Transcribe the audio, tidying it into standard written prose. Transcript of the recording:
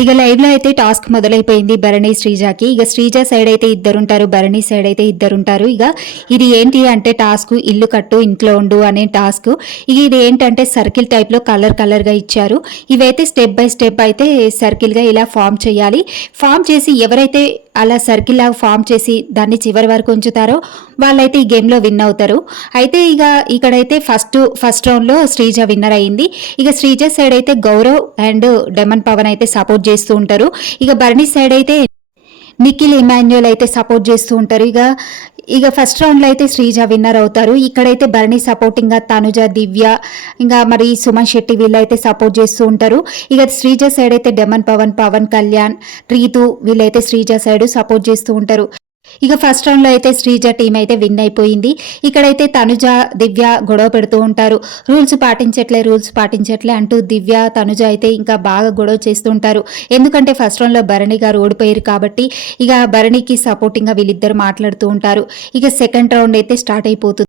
ఇక లైవ్‌లో అయితే టాస్క్ మొదలైపోయింది భరణి, శ్రీజకి. ఇక శ్రీజ సైడ్ అయితే ఇద్దరుంటారు. భరణి సైడ్ అయితే ఇద్దరుంటారు. ఇక ఇది ఏంటి అంటే టాస్క్ ఇల్లు కట్టు, ఇంట్లో ఉండు అనే టాస్క్. ఇక ఇది ఏంటంటే సర్కిల్ టైప్‌లో కలర్‌గా ఇచ్చారు. ఇవైతే స్టెప్ బై స్టెప్ అయితే సర్కిల్‌గా ఇలా ఫార్మ్ చేయాలి. ఫార్మ్ చేసి ఎవరైతే అలా సర్కిల్ లాగా ఫార్మ్ చేసి దాన్ని చివరి వరకు ఉంచుతారో వాళ్ళైతే ఈ గేమ్‌లో విన్ అవుతారు. అయితే ఇక ఇక్కడైతే ఫస్ట్ రౌండ్‌లో శ్రీజ విన్నర్ అయింది. ఇక శ్రీజ సైడ్ అయితే గౌరవ్ అండ్ డెమన్ పవన్ అయితే సపోర్ట్ చేస్తూ ఉంటారు. ఇక భరణి సైడ్ అయితే నిఖిల్, ఇమాన్యుయల్ అయితే సపోర్ట్ చేస్తూ ఉంటారు. ఇక ఫస్ట్ రౌండ్‌లో అయితే శ్రీజ విన్నర్ అవుతారు. ఇక్కడైతే భరణి సపోర్టింగ్‌గా తనుజ, దివ్య ఇంకా మరి సుమన్ శెట్టి వీళ్ళైతే సపోర్ట్ చేస్తూ ఉంటారు. ఇక శ్రీజ సైడ్ అయితే డెమన్ పవన్, పవన్ కళ్యాణ్, రీతు వీళ్ళైతే శ్రీజ సైడ్ సపోర్ట్ చేస్తూ ఉంటారు. ఇక ఫస్ట్ రౌండ్‌లో అయితే శ్రీజ టీం అయితే విన్ అయిపోయింది. ఇక్కడైతే తనుజ, దివ్య గొడవ పెడుతూ ఉంటారు. రూల్స్ పాటించట్లే అంటూ దివ్య, తనుజ అయితే ఇంకా బాగా గొడవ చేస్తూ ఉంటారు. ఎందుకంటే ఫస్ట్ రౌండ్‌లో భరణి గారు ఓడిపోయారు కాబట్టి ఇక భరణికి సపోర్టింగ్‌గా వీళ్ళిద్దరు మాట్లాడుతూ ఉంటారు. ఇక సెకండ్ రౌండ్ అయితే స్టార్ట్ అయిపోతుంది.